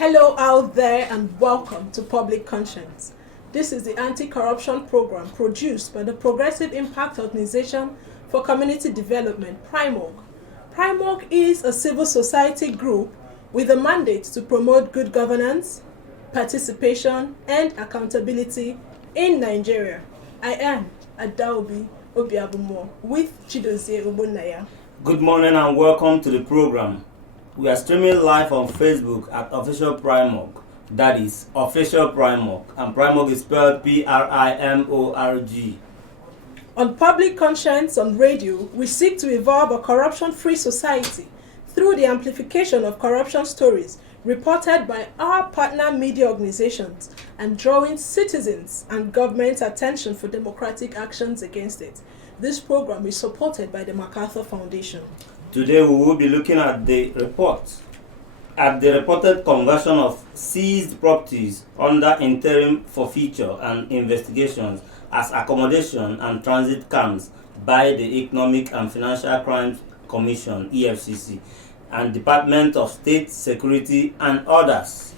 Hello out there and welcome to Public Conscience. This is the anti-corruption program produced by the Progressive Impact Organization for Community Development, PRIMOG. PRIMOG is a civil society group with a mandate to promote good governance, participation, and accountability in Nigeria. I am Adaobi Obiabumo with Chidozie Obunaya. Good morning and welcome to the program. We are streaming live on Facebook at Official PRIMOG. That is Official PRIMOG, and PRIMOG is spelled P-R-I-M-O-R-G. On Public Conscience on radio, we seek to evolve a corruption-free society through the amplification of corruption stories reported by our partner media organizations and drawing citizens and government's attention for democratic actions against it. This program is supported by the MacArthur Foundation. Today we will be looking at the reported conversion of seized properties under interim forfeiture and investigations as accommodation and transit camps by the Economic and Financial Crimes Commission, EFCC, and Department of State Security and others.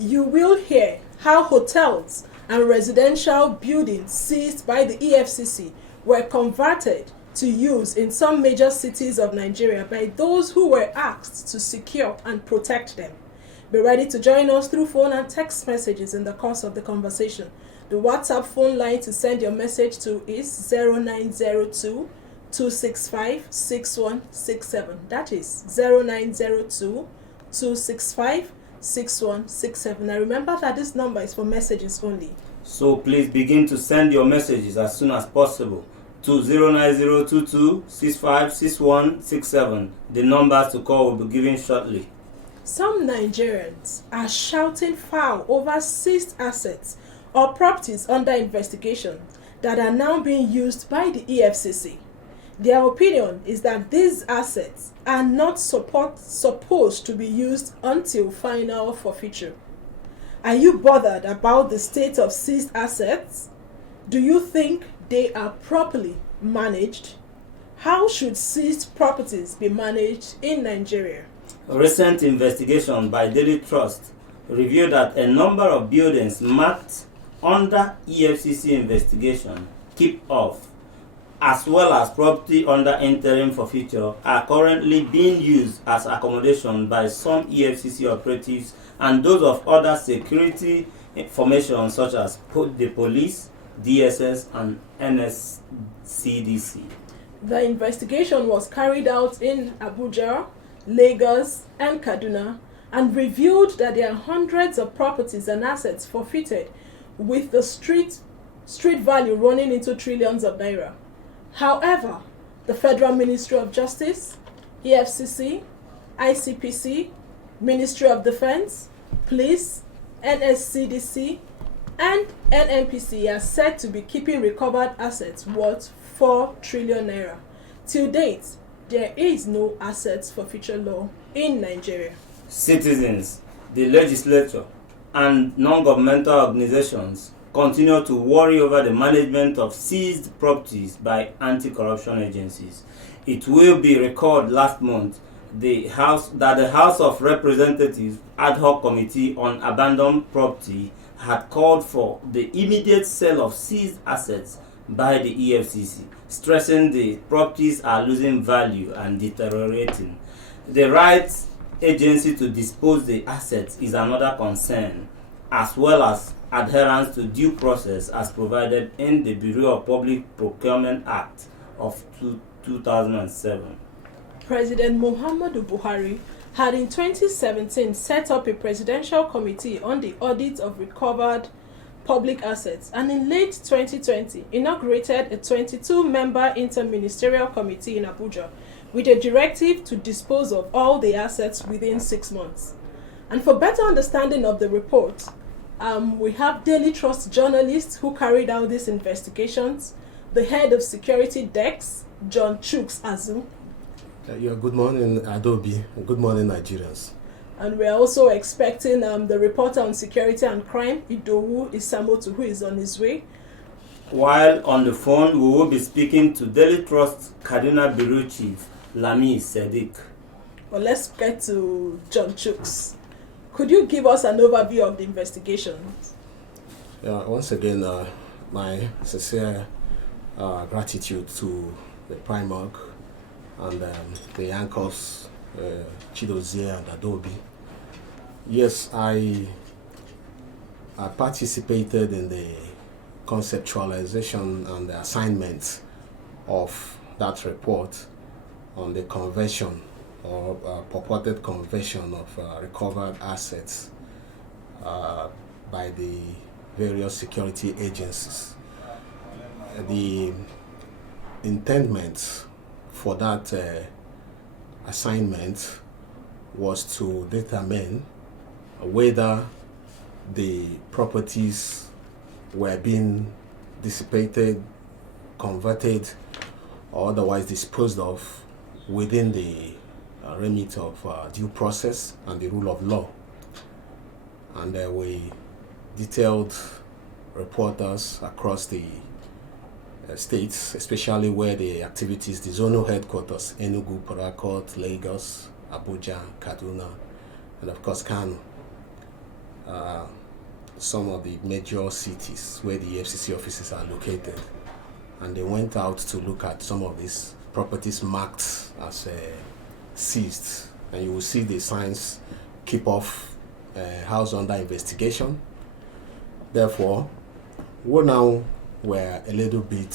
You will hear how hotels and residential buildings seized by the EFCC were converted to use in some major cities of Nigeria by those who were asked to secure and protect them. Be ready to join us through phone and text messages in the course of the conversation. The WhatsApp phone line to send your message to is 0902-265-6167. That is 0902-265-6167. Now remember that this number is for messages only. So please begin to send your messages as soon as possible to 09022656167. The numbers to call will be given shortly. Some Nigerians are shouting foul over seized assets or properties under investigation that are now being used by the EFCC. Their opinion is that these assets are not supposed to be used until final forfeiture. Are you bothered about the state of seized assets? Do you think they are properly managed? How should seized properties be managed in Nigeria? A recent investigation by Daily Trust revealed that a number of buildings marked under EFCC investigation, keep off, as well as property under interim forfeiture, are currently being used as accommodation by some EFCC operatives and those of other security formations such as the police, DSS, and NSCDC. The investigation was carried out in Abuja, Lagos, and Kaduna and revealed that there are hundreds of properties and assets forfeited with the street value running into trillions of naira. However, the Federal Ministry of Justice, EFCC, ICPC, Ministry of Defense, Police, NSCDC, and NNPC are said to be keeping recovered assets worth 4 trillion naira. Till date, there is no assets forfeiture law in Nigeria. Citizens, the legislature, and non-governmental organizations continue to worry over the management of seized properties by anti-corruption agencies. It will be recalled last month the House of Representatives Ad Hoc Committee on Abandoned Property had called for the immediate sale of seized assets by the EFCC, stressing the properties are losing value and deteriorating. The rights agency to dispose the assets is another concern, as well as adherence to due process as provided in the Bureau of Public Procurement Act of 2007. President Muhammadu Buhari had in 2017 set up a presidential committee on the audit of recovered public assets and in late 2020 inaugurated a 22-member interministerial committee in Abuja with a directive to dispose of all the assets within 6 months. And for better understanding of the report, we have Daily Trust journalists who carried out these investigations, the head of security desk, John Chuks Azu. Good morning, Adobe. Good morning, Nigerians. And we're also expecting the reporter on security and crime, Idowu Isamotu, who is on his way. While on the phone, we will be speaking to Daily Trust Kaduna Bureau Chief, Lami Sadiq. Well, let's get to John Chuks. Could you give us an overview of the investigation? Once again, my sincere gratitude to the Primark and the anchors, Chidozie and Adobe. Yes, I participated in the conceptualization and the assignment of that report on the conversion or purported conversion of recovered assets by the various security agencies. The intendment for that assignment was to determine whether the properties were being dissipated, converted, or otherwise disposed of within the remit of due process and the rule of law. And we detailed reporters across the states, especially where the activities, the zonal headquarters, Enugu, Port Harcourt, Lagos, Abuja, Kaduna, and of course Kano. Some of the major cities where the EFCC offices are located. And they went out to look at some of these properties marked as seized. And you will see the signs, keep off, house under investigation. Therefore, we now were a little bit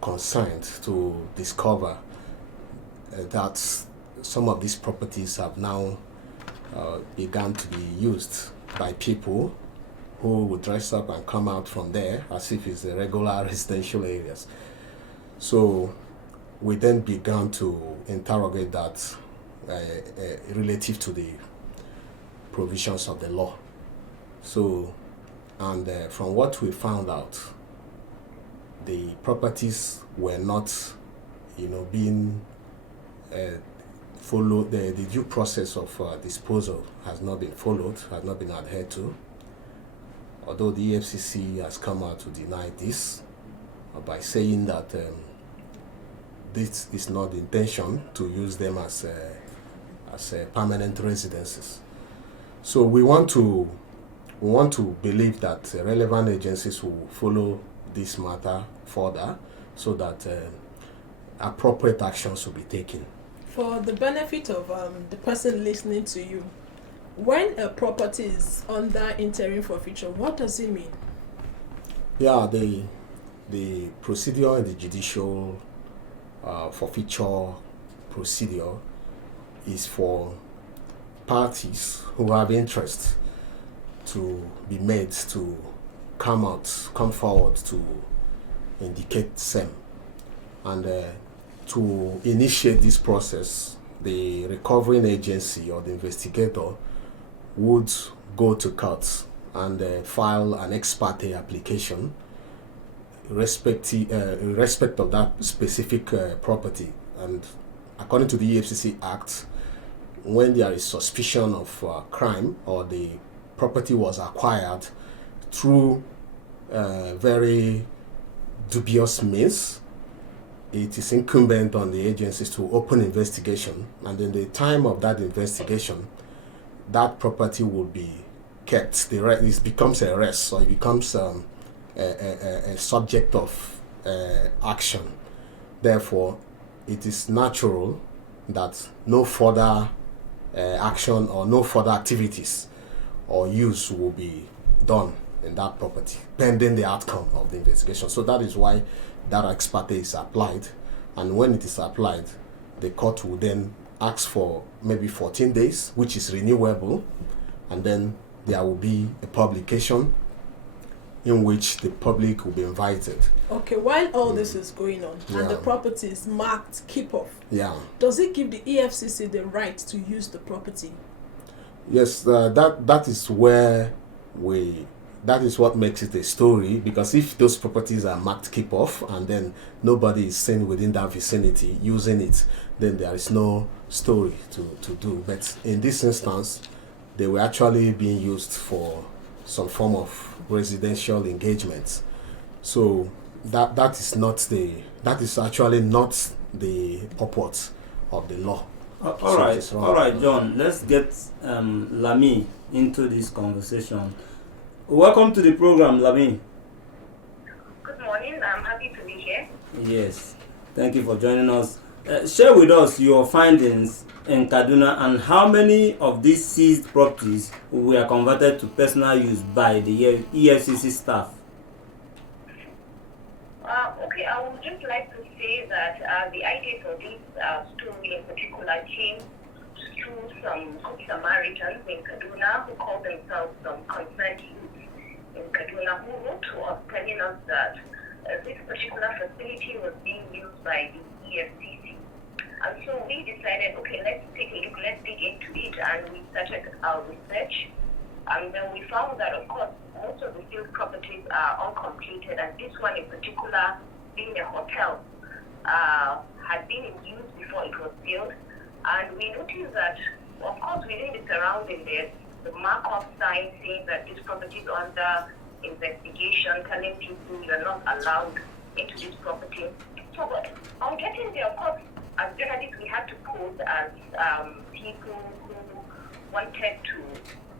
concerned to discover that some of these properties have now begun to be used by people who would dress up and come out from there as if it's the regular residential areas. So we then began to interrogate that relative to the provisions of the law. So, and from what we found out, the properties were not, being followed. The due process of disposal has not been followed, has not been adhered to. Although the EFCC has come out to deny this by saying that this is not the intention to use them as permanent residences. So we want to believe that relevant agencies will follow this matter further so that appropriate actions will be taken. For the benefit of the person listening to you, when a property is under interim forfeiture, what does it mean? Yeah, the procedure in the judicial forfeiture procedure is for parties who have interest to be made to come forward to indicate same. And to initiate this process, the recovering agency or the investigator would go to court and file an ex parte application in respect of that specific property. And according to the EFCC Act, when there is suspicion of crime or the property was acquired through very dubious means, it is incumbent on the agencies to open investigation, and in the time of that investigation, that property will be kept. It becomes a rest, or it becomes a subject of action. Therefore, it is natural that no further action or no further activities or use will be done in that property pending the outcome of the investigation. So that is why that ex parte is applied, and when it is applied, the court will then ask for maybe 14 days, which is renewable, and then there will be a publication in which the public will be invited. Okay, while all this is going on and the property is marked keep off, does it give the EFCC the right to use the property? Yes, that is where that is what makes it a story, because if those properties are marked keep off and then nobody is seen within that vicinity using it, then there is no story to do. But in this instance, they were actually being used for some form of residential engagement. So that is actually not the purport of the law. All right, John. Let's get Lami into this conversation. Welcome to the program, Lami. Good morning. I'm happy to be here. Yes, thank you for joining us. Share with us your findings in Kaduna and how many of these seized properties were converted to personal use by the EFCC staff. Okay, I would just like to say that the idea for this story in particular came through some good Samaritans in Kaduna who call themselves some concerned youth in Kaduna who wrote to us telling us that this particular facility was being used by the EFCC. And so we decided, okay, let's take a look, let's dig into it, and we started our research. And then we found that, of course, most of the sealed properties are uncompleted, and this one in particular, being a hotel, had been in use before it was built. And we noticed that, of course, within the surrounding there, the mark-up sign saying that this property is under investigation, telling people you're not allowed into this property. So, but on getting there, of course, as journalists, we had to pose as people who wanted to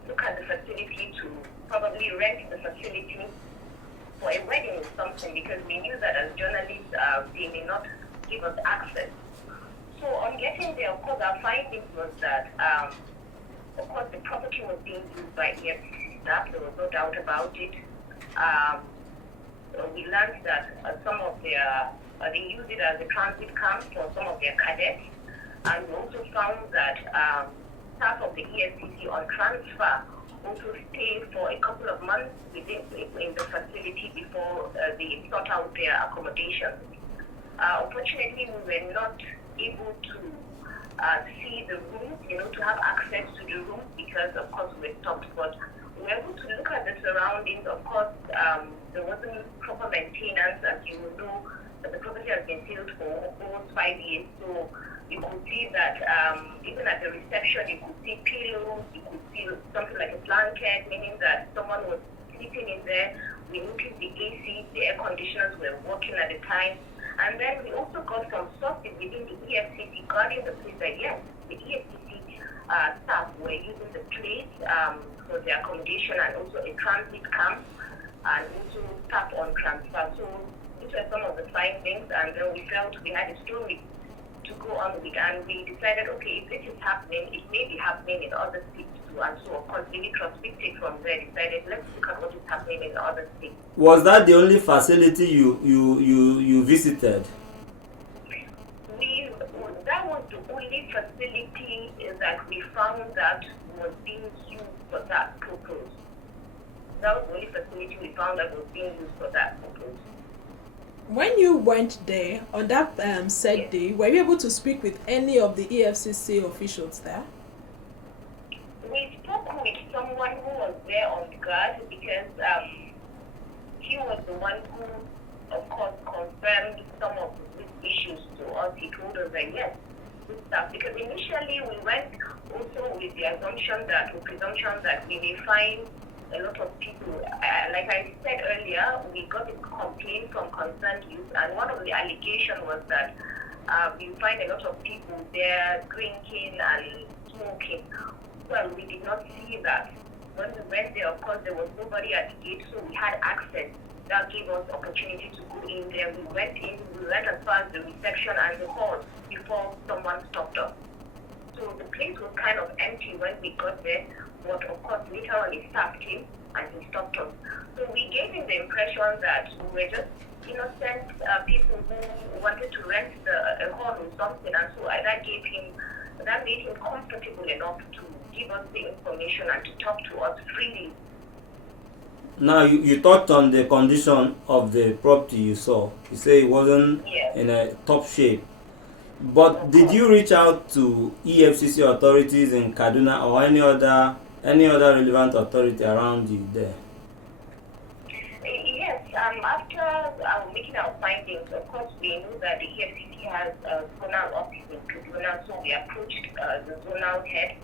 look at the facility, to probably rent the facility for a wedding or something, because we knew that as journalists, they may not give us access. So on getting there, of course, our findings was that, of course, the property was being used by EFCC staff. There was no doubt about it. We learned that some of their, they use it as a transit camp for some of their cadets. And we also found that staff of the EFCC on transfer also stay for a couple of months in the facility before they sort out their accommodations. Unfortunately, we were not able to see the rooms, to have access to the rooms because, of course, we were stopped. But we were able to look at the surroundings. Of course, there wasn't proper maintenance, as you will know, but the property has been sealed for almost 5 years. So you could see that even at the reception, you could see pillows, you could see something like a blanket, meaning that someone was sleeping in there. We noticed the AC, the air conditioners were working at the time. And then we also got some sources within the EFCC guarding the place that, yes, the EFCC staff were using the place for their accommodation and also a transit camp and also staff on transfer. So these were some of the findings, and then we felt we had a story to go on with, and we decided, okay, if this is happening, it may be happening in other states too. And so, of course, Daily Trust, we take from there, decided, let's look at what is happening in other states. Was that the only facility you visited? That was the only facility that we found that was being used for that purpose. That was the only facility we found that was being used for that purpose. When you went there on that said day, were you able to speak with any of the EFCC officials there? We spoke with someone who was there on guard because he was the one who, of course, confirmed some of these issues to us. He told us that yes, this stuff, because initially we went also with the presumption that we may find a lot of people. Like I said earlier, we got a complaint from concerned youth, and one of the allegations was that we find a lot of people there drinking and smoking. Well, we did not see that. When we went there, of course, there was nobody at the gate, so we had access. That gave us opportunity to go in there. We went as far as the reception and the hall before someone stopped us. So the place was kind of empty when we got there, but of course later on he staff came and he stopped us. So we gave him the impression that we were just innocent people who wanted to rent a hall or something, and so that made him comfortable enough to give us the information and to talk to us freely. Now, you touched on the condition of the property you saw. You say it wasn't in a top shape. But did you reach out to EFCC authorities in Kaduna or any other relevant authority around you there? Yes, after making our findings, of course, we knew that the EFCC has a zonal office in Kaduna, so we approached the zonal head,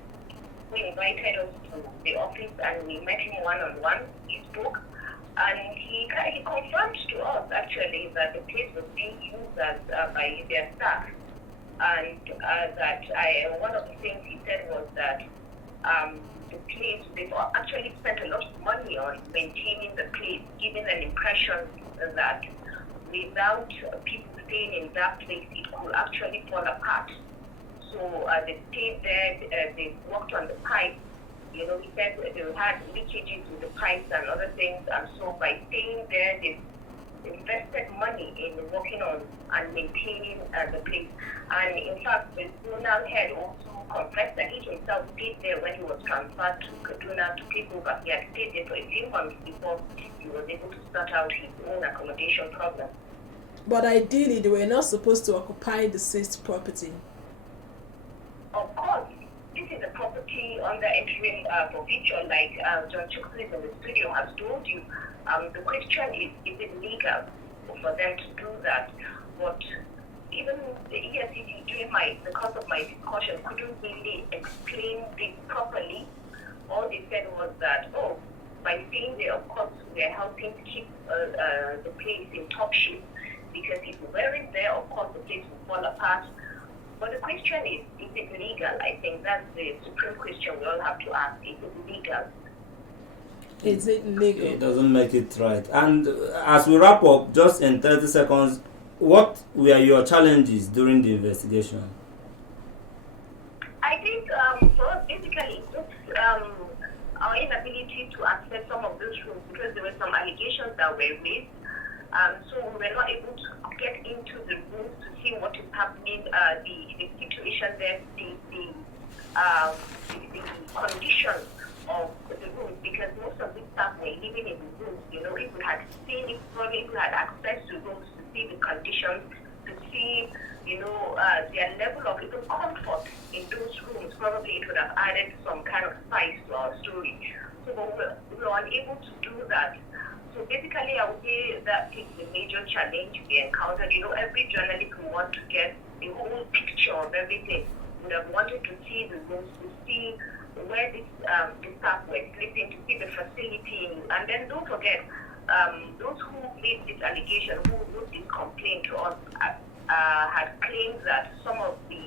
who invited us to the office, and we met him one-on-one. He spoke, and he confirmed to us, actually, that the place was being used by their staff. and one of the things he said was that the place, they've actually spent a lot of money on maintaining the place, giving an impression that without people staying in that place, it could actually fall apart. So they stayed there, they worked on the pipes. He said they had leakages with the pipes and other things, and so by staying there, they've invested money in working on and maintaining the place. And in fact, the zonal head also confessed that he himself stayed there when he was transferred to Kaduna to take over. He had stayed there for a few months before he was able to sort out his own accommodation problem. But ideally, they were not supposed to occupy the seized property. Of course, this is a property under interim forfeiture, like John Chukwueze in the studio has told you. The question is it legal for them to do that? But even the EFCC, during the course of my discussion, couldn't really explain this properly. All they said was that, by staying there, of course, we're helping to keep the place in top shape, because if we weren't there, of course, the place will fall apart. But the question is it legal? I think that's the supreme question we all have to ask. Is it legal? Is it legal? It doesn't make it right. And as we wrap up, just in 30 seconds, what were your challenges during the investigation? I think for us, basically, it's our inability to access some of those rooms, because there were some allegations that were raised. So we were not able to get into the rooms to see what is happening, the situation there, the conditions of the rooms, because most of the staff were living in the rooms. If we had seen it, probably if we had access to rooms to see the conditions, to see, their level of even comfort in those rooms, probably it would have added some kind of spice to our story. So we were unable to do that. So basically, I would say that is the major challenge we encountered. Every journalist would want to get the whole picture of everything. Would have wanted to see the rooms, to see where the staff were sleeping, to see the facility. And then don't forget, those who made this allegation, who wrote this complaint to us, had claimed that some of the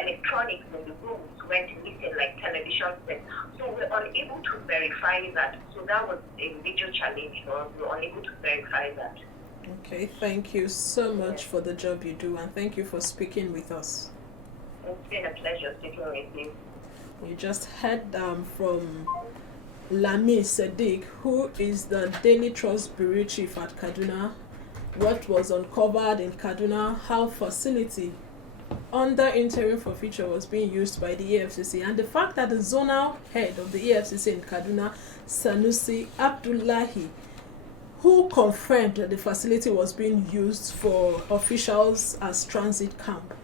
electronics in the rooms went missing, like television sets. So we're unable to verify that. So that was a major challenge for us. We're unable to verify that. Okay, thank you so much for the job you do, and thank you for speaking with us. It's been a pleasure speaking with you. You just heard from Lami Sadiq, who is the Daily Trust Bureau Chief at Kaduna. What was uncovered in Kaduna, how facility under interim forfeiture was being used by the EFCC, and the fact that the zonal head of the EFCC in Kaduna, Sanusi Abdullahi, who confirmed that the facility was being used for officials as transit camp.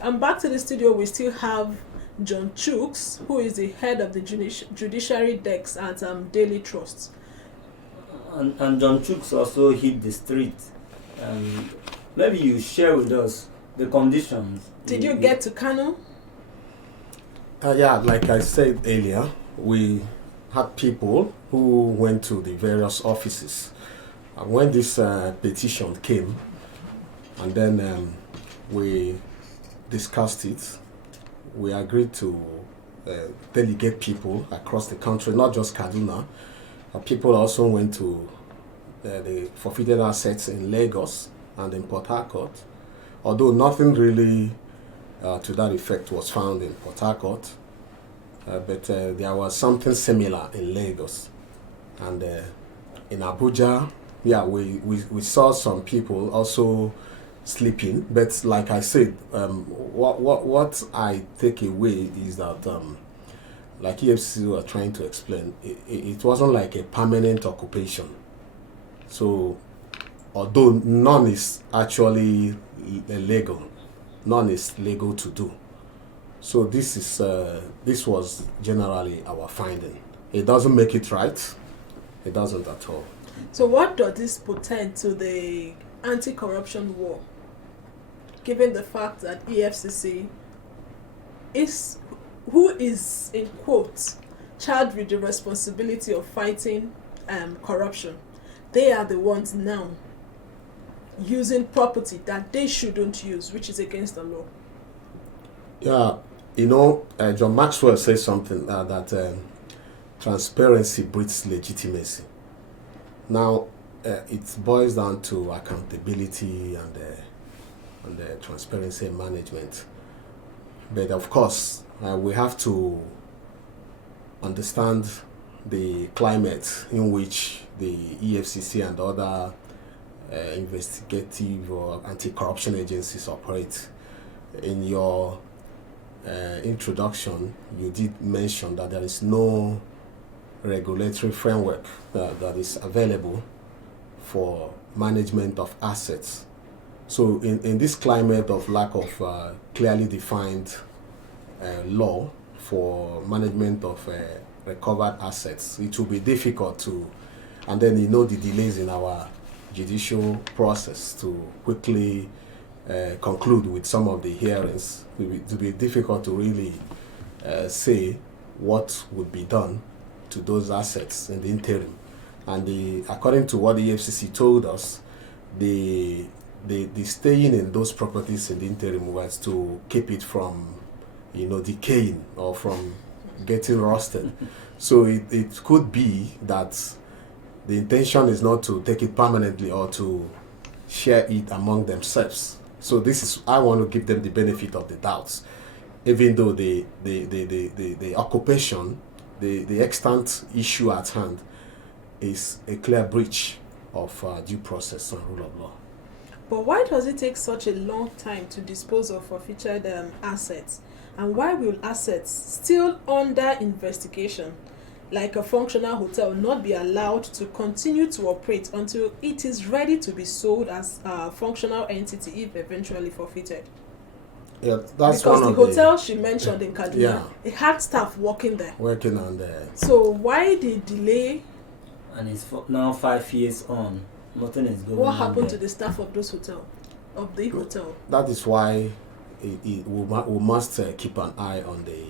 And back to the studio, we still have John Chooks, who is the head of the judiciary desk at Daily Trust. And John Chooks also hit the street. Maybe you share with us the conditions. Did you get to Kano? Yeah, like I said earlier, we had people who went to the various offices. And when this petition came, and then we discussed it, we agreed to delegate people across the country, not just Kaduna. People also went to the forfeited assets in Lagos and in Port Harcourt, although nothing really to that effect was found in Port Harcourt, but there was something similar in Lagos. And in Abuja, yeah, we saw some people also sleeping, but like I said, what I take away is that, like EFCC were trying to explain, it wasn't like a permanent occupation. So, although none is actually legal, none is legal to do. So this was generally our finding. It doesn't make it right. It doesn't at all. So what does this portend to the anti-corruption war, given the fact that EFCC is, who is, in quotes, charged with the responsibility of fighting corruption? They are the ones now using property that they shouldn't use, which is against the law. Yeah, John Maxwell says something that transparency breeds legitimacy. Now, it boils down to accountability and transparency and management. But of course, we have to understand the climate in which the EFCC and other investigative or anti-corruption agencies operate. In your introduction, you did mention that there is no regulatory framework that is available for management of assets. So in this climate of lack of clearly defined law for management of recovered assets, it will be difficult to, and then the delays in our judicial process to quickly conclude with some of the hearings. It will be difficult to really say what would be done to those assets in the interim. And according to what the EFCC told us, the staying in those properties in the interim was to keep it from decaying or from getting rusted. So it could be that the intention is not to take it permanently or to share it among themselves. So I want to give them the benefit of the doubts, even though the occupation, the extant issue at hand is a clear breach of due process and rule of law. But why does it take such a long time to dispose of forfeited assets? And why will assets still under investigation, like a functional hotel, not be allowed to continue to operate until it is ready to be sold as a functional entity if eventually forfeited? Yeah, that's because one the of hotel she mentioned in Kaduna, yeah, it had staff working there. working on there. So why the delay? And it's now 5 years on. Nothing is going on. What happened there. to the staff of the hotel? That is why we must keep an eye on the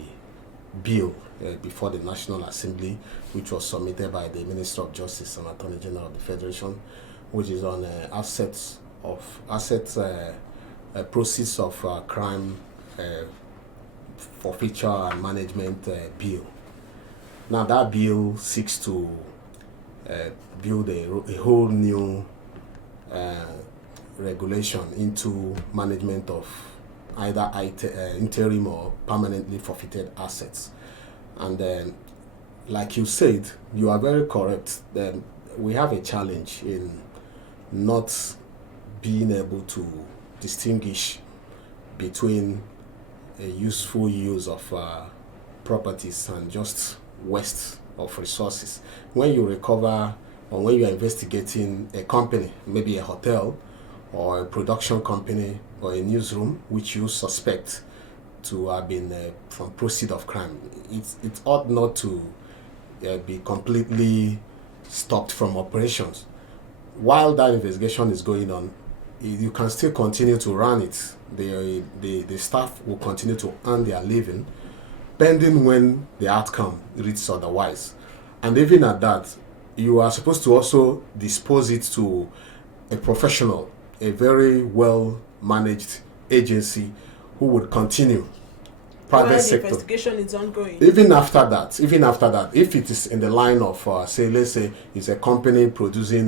bill before the National Assembly, which was submitted by the Minister of Justice and Attorney General of the Federation, which is on proceeds of crime forfeiture and management bill. Now that bill seeks to build a whole new regulation into management of either interim or permanently forfeited assets. And then, like you said, you are very correct. We have a challenge in not being able to distinguish between a useful use of properties and just waste of resources. When you recover or when you are investigating a company, maybe a hotel or a production company or a newsroom which you suspect to have been from proceeds of crime, it ought not to be completely stopped from operations. While that investigation is going on, you can still continue to run it. The staff will continue to earn their living, pending when the outcome reads otherwise. And even at that, you are supposed to also dispose it to a professional, a very well managed agency who would continue. Private sector. The investigation is ongoing. Even after that, if it is in the line of, let's say, it's a company producing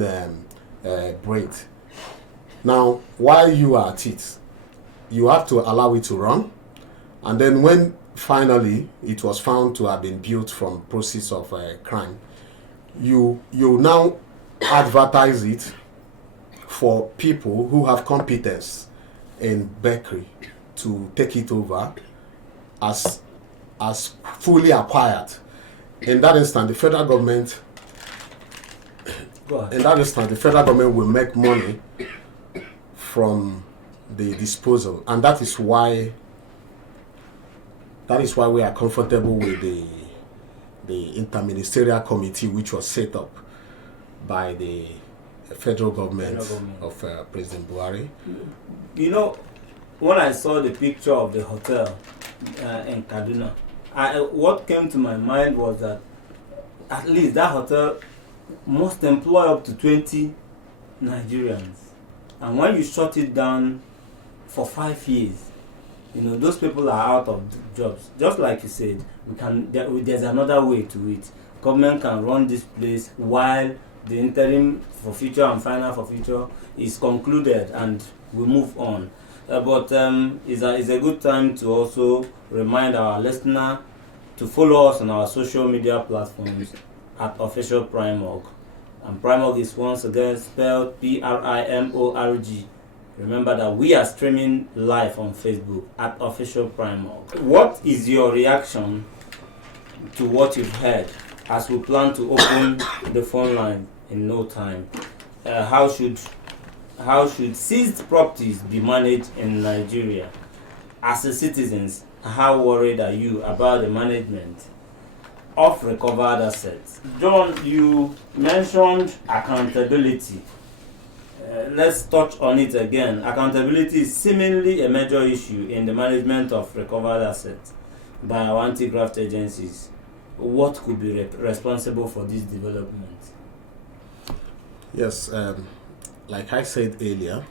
bread. Now, while you are at it, you have to allow it to run, and then when finally it was found to have been built from proceeds of crime, you now advertise it for people who have competence in bakery to take it over as fully acquired. In that instant, the federal government will make money from the disposal, and that is why we are comfortable with the interministerial committee which was set up by the federal government of President Buhari. You know, when I saw the picture of the hotel in Kaduna, what came to my mind was that at least that hotel must employ up to 20 Nigerians. And when you shut it down for 5 years, those people are out of jobs. Just like you said, there's another way to it. Government can run this place while the interim forfeiture and final forfeiture is concluded, and we move on. But it's a good time to also remind our listener to follow us on our social media platforms at Official Primorg. And Primorg is once again spelled Primorg. Remember that we are streaming live on Facebook at Official Primorg. What is your reaction to what you've heard as we plan to open the phone line in no time? How should seized properties be managed in Nigeria? As a citizens, how worried are you about the management of recovered assets? John, you mentioned accountability. Let's touch on it again. Accountability is seemingly a major issue in the management of recovered assets by our anti-graft agencies. What could be responsible for this development? Yes, like I said earlier,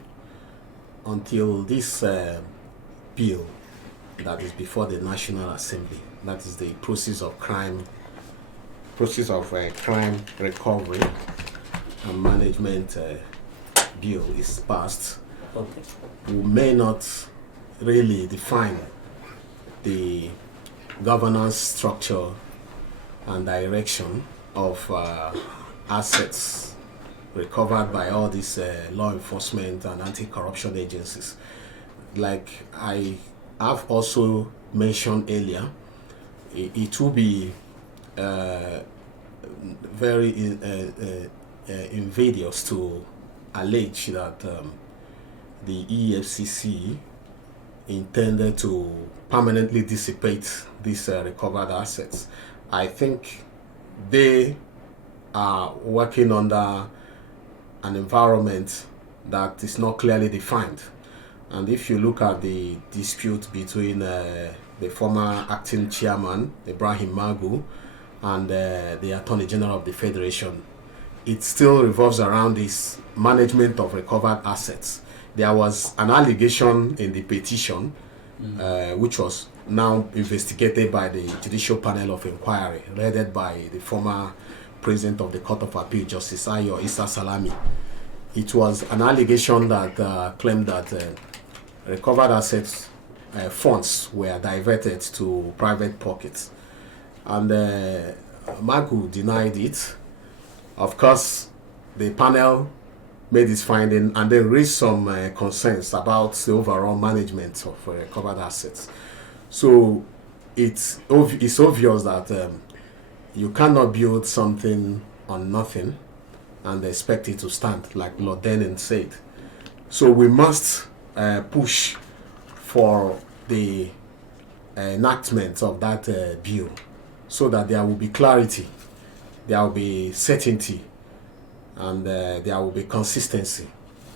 until this bill that is before the National Assembly, that is the process of crime recovery and management bill is passed, Okay. we may not really define the governance structure and direction of assets recovered by all these law enforcement and anti-corruption agencies. Like I have also mentioned earlier, it will be very invidious to allege that the EFCC intended to permanently dissipate these recovered assets. I think they are working under an environment that is not clearly defined. And if you look at the dispute between the former acting chairman, Ibrahim Magu, and the Attorney General of the Federation, it still revolves around this management of recovered assets. There was an allegation in the petition, which was now investigated by the Judicial Panel of Inquiry, headed by the former President of the Court of Appeal, Justice Ayo Issa Salami. It was an allegation that claimed that recovered assets funds were diverted to private pockets. And Magu denied it. Of course, the panel made its finding and then raised some concerns about the overall management of recovered assets. So it's obvious that you cannot build something on nothing and expect it to stand, like Lord Denon said. So we must push for the enactment of that bill so that there will be clarity, there will be certainty, and there will be consistency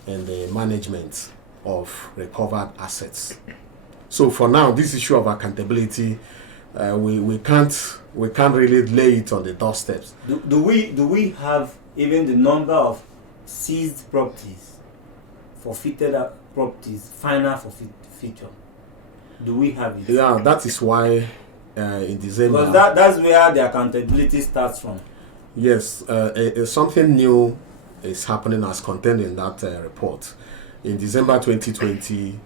in the management of recovered assets. So for now, this issue of accountability, we can't really lay it on the doorsteps. Do we have even the number of seized properties, forfeited properties, final forfeiture? Do we have it? Yeah, that is why in December. Because that's where the accountability starts from. Yes, something new is happening as contained in that report. In December 2020,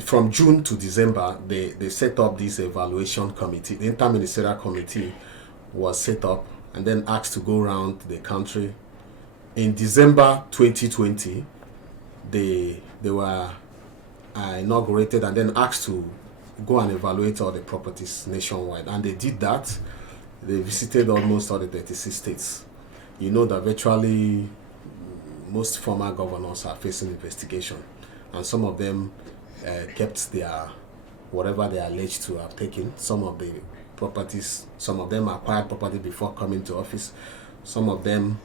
from June to December, they set up this evaluation committee. The interministerial committee was set up and then asked to go around the country. In December 2020, they were inaugurated and then asked to go and evaluate all the properties nationwide, and they did that. They visited almost all the 36 states. You know that virtually most former governors are facing investigation, and some of them kept their whatever they are alleged to have taken. Some of the properties, some of them acquired property before coming to office. Some of them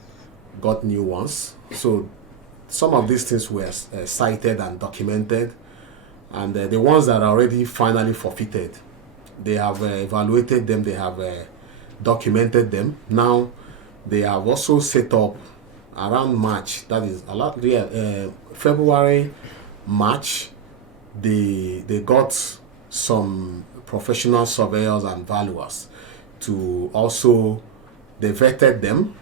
got new ones. So some of these things were cited and documented, and the ones that are already finally forfeited, they have evaluated them, they have documented them. Now they have also set up around March, that is February March, they got some professional surveyors and valuers to also, they vetted them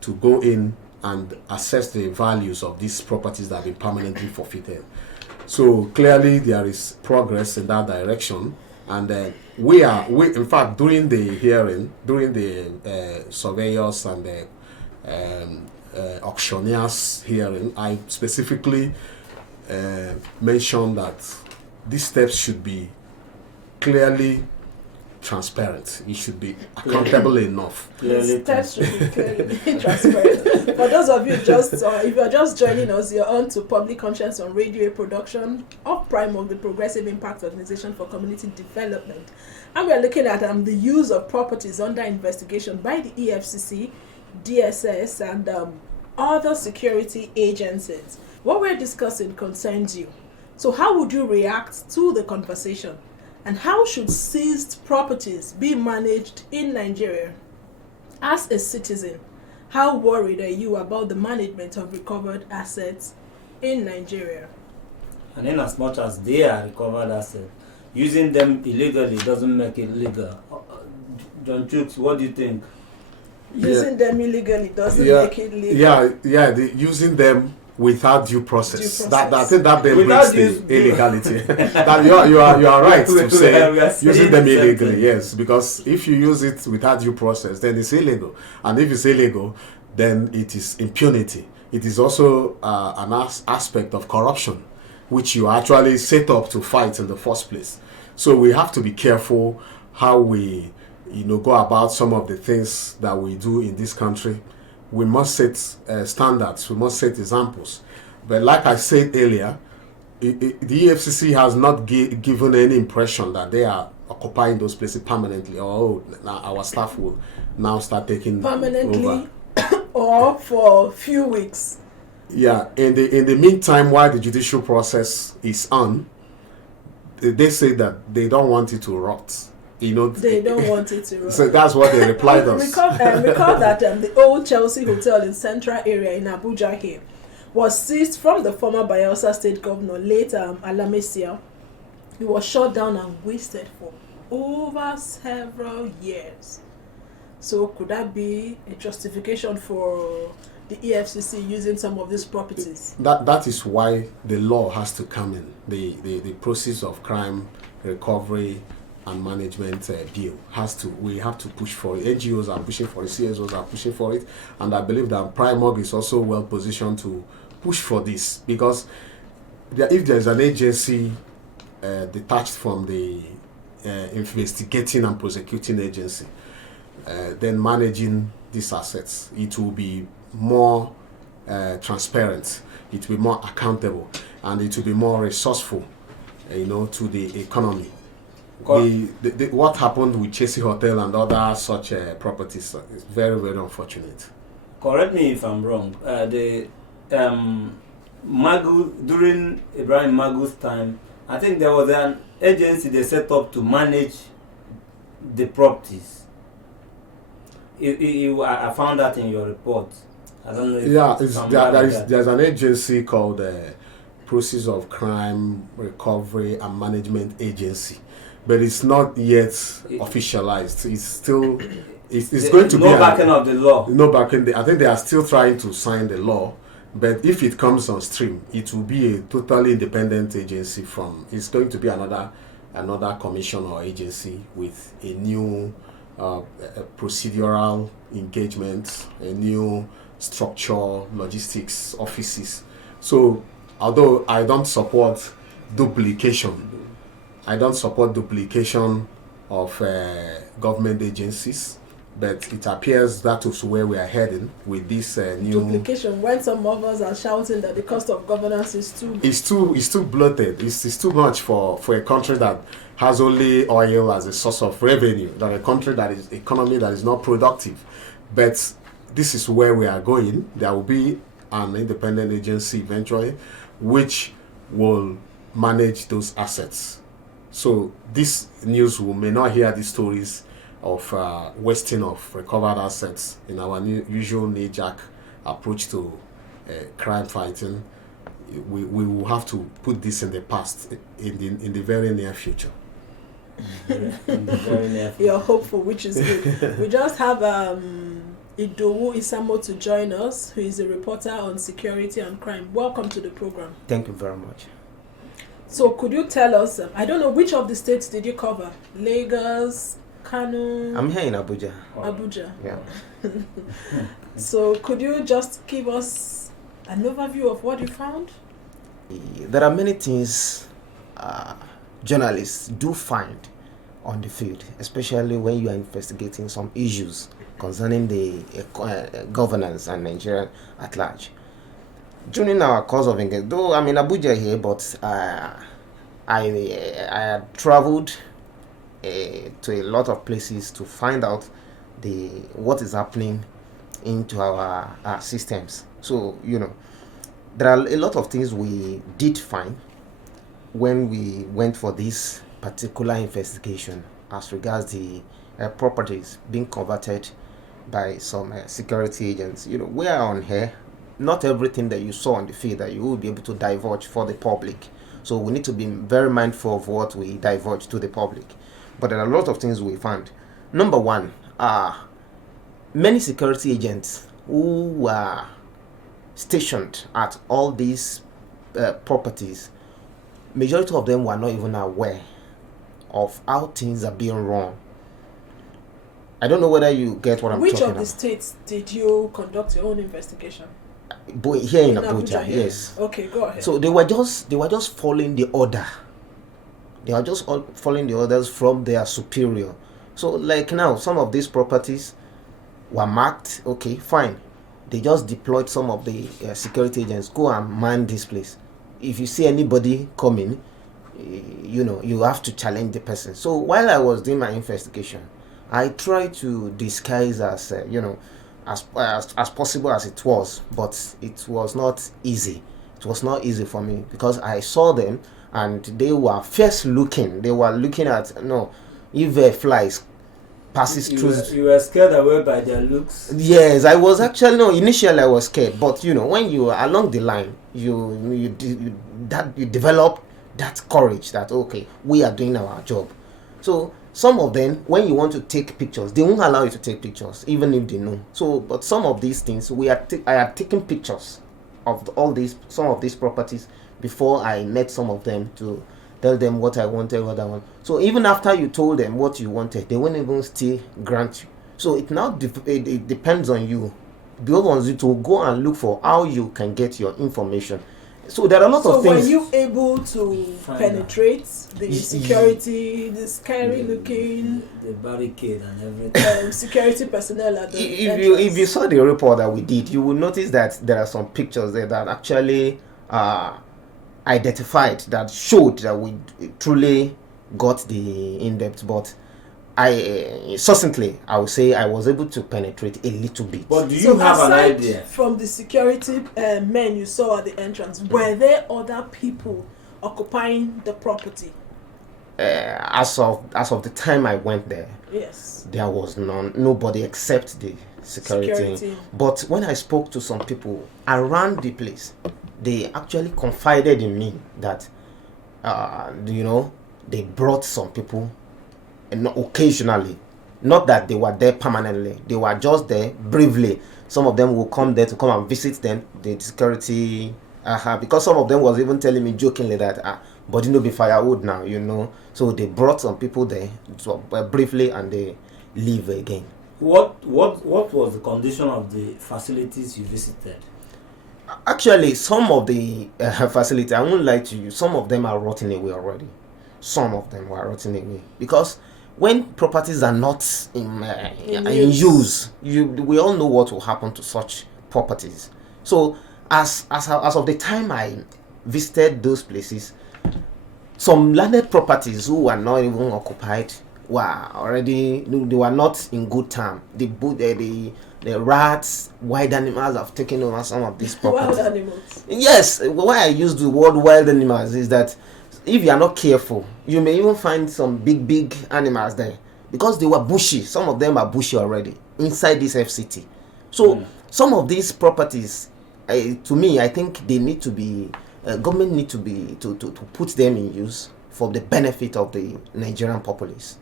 to go in and assess the values of these properties that have been permanently forfeited. So clearly there is progress in that direction, and we in fact during the hearing, during the surveyors and the auctioneers hearing, I specifically mentioned that these steps should be clearly transparent. It should be accountable enough. Steps should be clearly transparent. For those of you if you're just joining us, you're on to Public Conscience on Radio, a production of Prime of the Progressive Impact Organization for Community Development. And we're looking at the use of properties under investigation by the EFCC, DSS, and other security agencies. What we're discussing concerns you. So how would you react to the conversation? And how should seized properties be managed in Nigeria? As a citizen, how worried are you about the management of recovered assets in Nigeria? And in as much as they are recovered assets, using them illegally doesn't make it legal. John Chooks, what do you think? Using them illegally doesn't make it legal. Using them without due process. That I think that then Without brings the illegality. That you are right to say using them illegally. Yes, because if you use it without due process, then it's illegal, and if it's illegal, then it is impunity. It is also an aspect of corruption, which you actually set up to fight in the first place. So we have to be careful how we, go about some of the things that we do in this country. We must set standards. We must set examples. But like I said earlier, the EFCC has not given any impression that they are occupying those places permanently, or now our staff will now start taking permanently over. Or for a few weeks. Yeah. In the meantime, while the judicial process is on, they say that they don't want it to rot. They don't want it to rot. So that's what they replied us. Recall that the old Chelsea Hotel in Central area in Abuja here was seized from the former Bayelsa State Governor, later Alamesia. It was shut down and wasted for over several years. So could that be a justification for the EFCC using some of these properties? That is why the law has to come in. The process of crime recovery and management bill we have to push for it. NGOs are pushing for it, CSOs are pushing for it, and I believe that Primorg is also well positioned to push for this, because if there's an agency detached from the investigating and prosecuting agency, then managing these assets, it will be more transparent, it will be more accountable, and it will be more resourceful, to the economy. What happened with Chelsea Hotel and other such properties is very, very unfortunate. Correct me if I'm wrong. During Ibrahim Magu's time, I think there was an agency they set up to manage the properties. I found that in your report. I don't know if there's an agency called Process of Crime Recovery and Management Agency, but it's not yet officialized. It's still it's going to be no backing of the law. No backing. I think they are still trying to sign the law, but if it comes on stream, it will be a totally independent agency it's going to be another commission or agency with a new procedural engagement, a new structure, logistics, offices. So although I don't support duplication of government agencies, but it appears that is where we are heading with this new duplication. When some of us are shouting that the cost of governance is too bloated, it's too much for a country that has only oil as a source of revenue, that a country that is economy that is not productive. But this is where we are going. There will be an independent agency eventually, which will manage those assets. So this news, we may not hear the stories of wasting of recovered assets in our usual knee-jerk approach to crime fighting. we will have to put this in the past in the very near future. You're hopeful, which is good. We just have Idowu Isamo to join us, who is a reporter on security and crime. Welcome to the program. Thank you very much. So could you tell us, I don't know, which of the states did you cover? Lagos, Kano? I'm here in Abuja. Abuja. Yeah. So could you just give us an overview of what you found? There are many things journalists do find on the field, especially when you are investigating some issues concerning the governance and Nigeria at large. During our course of engagement, though I'm in Abuja here, but I had traveled to a lot of places to find out what is happening into our systems. So, there are a lot of things we did find when we went for this particular investigation as regards the properties being converted by some security agents. We are on here. Not everything that you saw on the field that you will be able to divulge for the public. So we need to be very mindful of what we divulge to the public. But there are a lot of things we found. Number one, many security agents who were stationed at all these properties, majority of them were not even aware of how things are being run. I don't know whether you get what I'm talking about. Which of the states did you conduct your own investigation? But here in Abuja, yes. Okay, go ahead. So they were just following the order. They were just following the orders from their superior. So like now, some of these properties were marked. Okay, fine. They just deployed some of the security agents. Go and man this place. If you see anybody coming, you have to challenge the person. So while I was doing my investigation, I tried to disguise as as possible as it was, but it was not easy. It was not easy for me because I saw them and they were first looking. They were looking at if a fly passes through. You were scared away by their looks. Yes, I was actually initially I was scared, but when you are along the line, you develop that courage that okay, we are doing our job. So some of them, when you want to take pictures, they won't allow you to take pictures, even if they know. So, but some of these things, I had taken pictures of some of these properties before I met some of them to tell them what I wanted, what I want. So even after you told them what you wanted, they won't even still grant you. So it now it depends on you. They want you to go and look for how you can get your information. So there are a lot of things. So were you able to penetrate the security, the scary looking, the barricade and everything? Security personnel at the if you saw the report that we did, you will notice that there are some pictures there that actually identified, that showed that we truly got the in-depth. But succinctly, I would say I was able to penetrate a little bit. But do you have an idea? From the security men you saw at the entrance, were there other people occupying the property? As of the time I went there, yes, there was nobody except the security. But when I spoke to some people around the place, they actually confided in me that they brought some people. And occasionally, not that they were there permanently, they were just there briefly. Some of them will come there to come and visit them, the security, because some of them was even telling me jokingly that but be firewood now, so they brought some people there briefly and they leave again. What was the condition of the facilities you visited? Actually, some of the facilities, I won't lie to you, some of them are rotting away already. Some of them were rotting away because when properties are not in use, we all know what will happen to such properties. So as of the time I visited those places, some landed properties who were not even occupied were already, they were not in good time. The rats, wild animals have taken over some of these properties. Wild animals. Yes, why I use the word wild animals is that if you are not careful, you may even find some big animals there because they were bushy. Some of them are bushy already inside this FCT. So some of these properties, to me, I think they need to be government need to be to put them in use for the benefit of the Nigerian populace.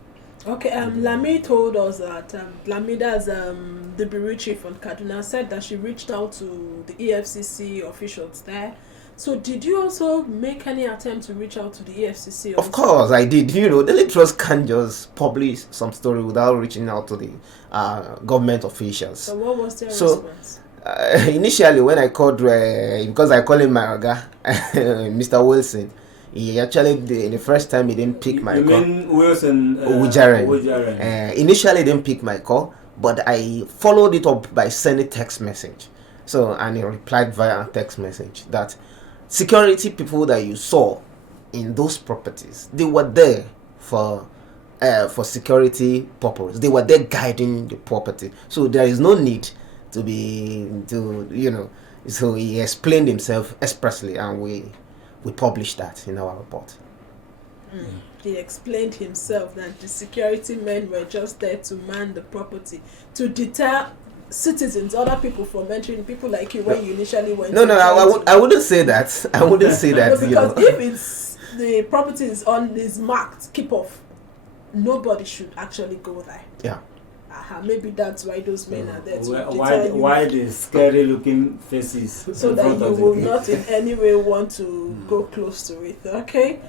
Okay, Lami told us that Lami, that's the Bureau Chief on Kaduna, said that she reached out to the EFCC officials there. So did you also make any attempt to reach out to the EFCC? Of course, I did. You know, Daily Trust can't just publish some story without reaching out to the government officials. So what was their response? Initially, when I called, because I call him my Oga, Mr. Wilson, he actually, the first time he didn't pick my call. You mean Wilson? Ujaren. Initially, he didn't pick my call, but I followed it up by sending text message. So, and he replied via text message that security people that you saw in those properties, they were there for security purpose. They were there guiding the property. So there is no need to so he explained himself expressly, and we published that in our report. He explained himself that the security men were just there to man the property, to deter citizens, other people from entering, people like you when you initially went. No, I wouldn't say that. I wouldn't say that. No, because if it's the property is marked keep off, nobody should actually go there. Yeah. Maybe that's why those men are there to why the scary looking faces, so that you will not in any way want to go close to it. Okay.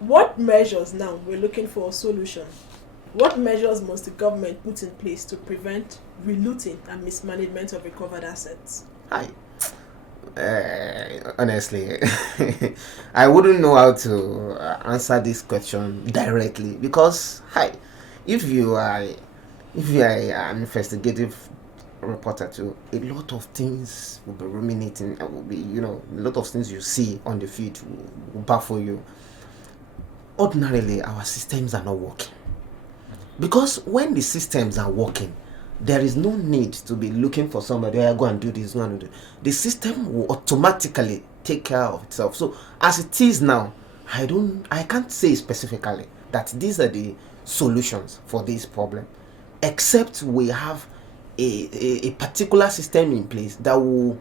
What measures now? We're looking for a solution. What measures must the government put in place to prevent relooting and mismanagement of recovered assets? Honestly, I wouldn't know how to answer this question directly, because if you are an investigative reporter too, a lot of things will be ruminating, and will be, a lot of things you see on the feed will baffle you. Ordinarily, our systems are not working, because when the systems are working, there is no need to be looking for somebody, go and do this, go and do this. The system will automatically take care of itself. So as it is now, I can't say specifically that these are the solutions for this problem, except we have a particular system in place that will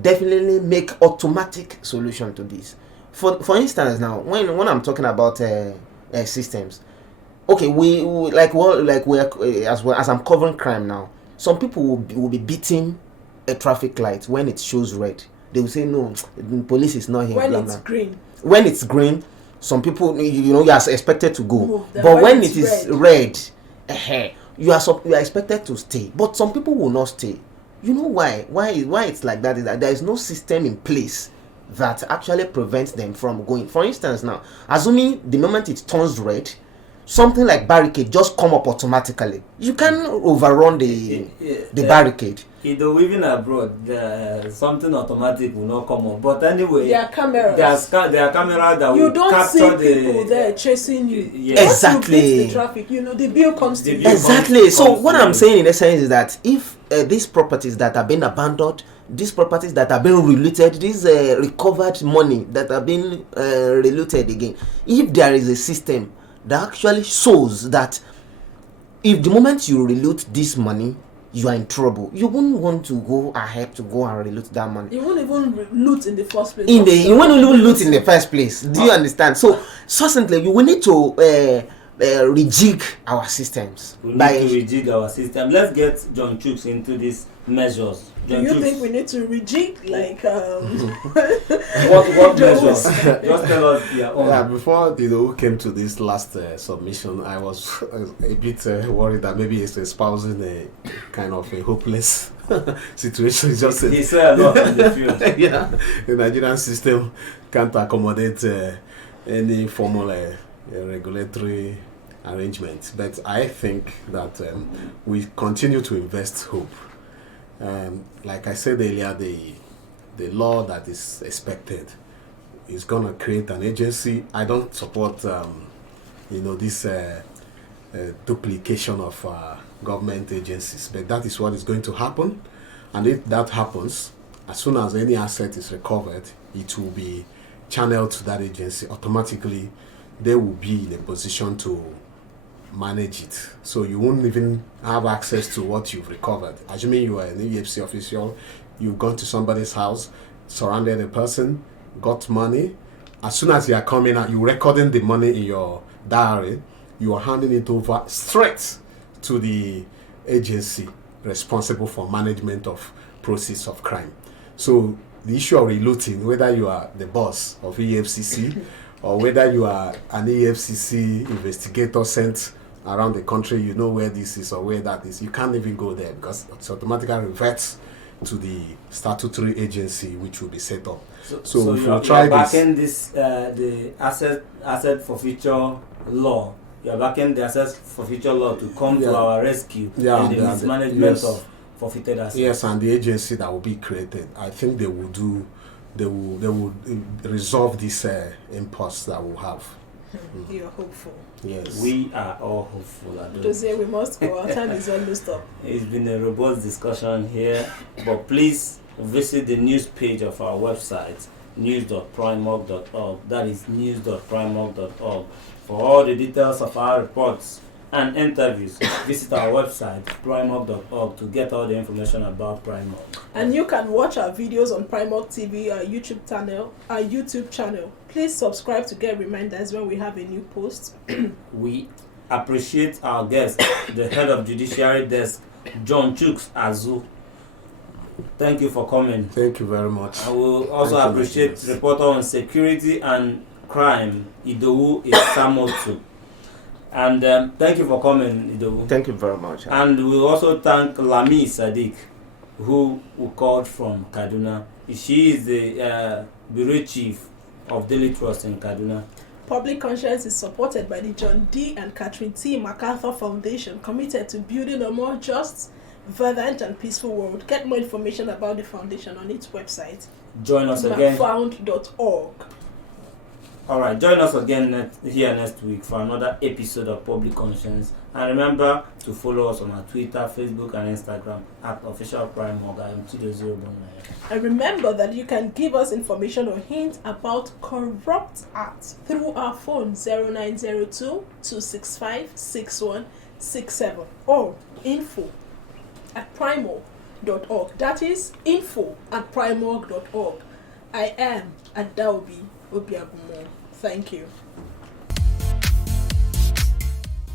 definitely make automatic solution to this. For instance, now when I'm talking about systems, okay, as I'm covering crime now, some people will be beating a traffic light when it shows red. They will say no, the police is not here. When it's green, some people, you are expected to go. But when it is red, you are expected to stay. But some people will not stay. You know why? Why it's like that is that there is no system in place that actually prevents them from going. For instance, now, assuming the moment it turns red, something like barricade just come up automatically. You can overrun the barricade. Even abroad, something automatic will not come up. But anyway, there are cameras. There are cameras that you will don't capture see people there chasing you. Yes. Exactly. The traffic, the bill comes to you. Exactly. So what I'm saying in essence is that if these properties that have been abandoned, these properties that have been relooted, these recovered money that have been relooted again, if there is a system that actually shows that if the moment you reloot this money, you are in trouble, you wouldn't want to go ahead to go and reloot that money. You won't even loot in the first place. You won't even loot in the first place. Do you understand? So, certainly, we need to rejig our systems. We need to rejig our system. Let's get John Chooks into these measures. Do you think we need to rejig? What measures? Just tell us your own. Yeah, before we came to this last submission, I was a bit worried that maybe it's espousing a kind of a hopeless situation. He said a lot on the field. Yeah, the Nigerian system can't accommodate any formal regulatory arrangement. But I think that we continue to invest hope. Like I said earlier, the law that is expected is going to create an agency. I don't support, this duplication of government agencies, but that is what is going to happen. And if that happens, as soon as any asset is recovered, it will be channeled to that agency. Automatically, they will be in a position to manage it. So you won't even have access to what you've recovered. Assuming you are an EFCC official, you've gone to somebody's house, surrounded a person, got money. As soon as you are coming out, you're recording the money in your diary, you are handing it over straight to the agency responsible for management of proceeds of crime. So the issue of relooting, whether you are the boss of EFCC or whether you are an EFCC investigator sent around the country, you know where this is or where that is, you can't even go there because it automatically reverts to the statutory agency which will be set up. So if you're you try backing this the asset forfeiture law. You're backing the asset forfeiture law to come to our rescue in the mismanagement of forfeited assets. Yes, and the agency that will be created, I think they will resolve this impasse that we'll have. You're hopeful. Yes. We are all hopeful. Jose, we must go. Our time is almost up. It's been a robust discussion here, but please visit the news page of our website, news.primorg.org. That is news.primorg.org. For all the details of our reports and interviews, visit our website, primorg.org, to get all the information about Primorg. And you can watch our videos on Primorg TV, our YouTube channel. Please subscribe to get reminders when we have a new post. We appreciate our guest, the head of Judiciary Desk, John Chuks Azu. Thank you for coming. Thank you very much. I will also appreciate reporter on security and crime, Idowu Isamotu. And thank you for coming, Idowu. Thank you very much. And we also thank Lami Sadiq, who called from Kaduna. She is the bureau chief of Daily Trust in Kaduna. Public Conscience is supported by the John D. and Catherine T. MacArthur Foundation, committed to building a more just, vibrant, and peaceful world. Get more information about the foundation on its website. Join us again. macfound.org. Alright, join us again here next week for another episode of Public Conscience. And remember to follow us on our Twitter, Facebook, and Instagram at Official Primorg. I am Chidozie Ogbonnaya. And remember that you can give us information or hints about corrupt acts through our phone 0902-265-6167 or info@primorg.org. That is info@primorg.org. I am Adaobi Obiagumo. Thank you.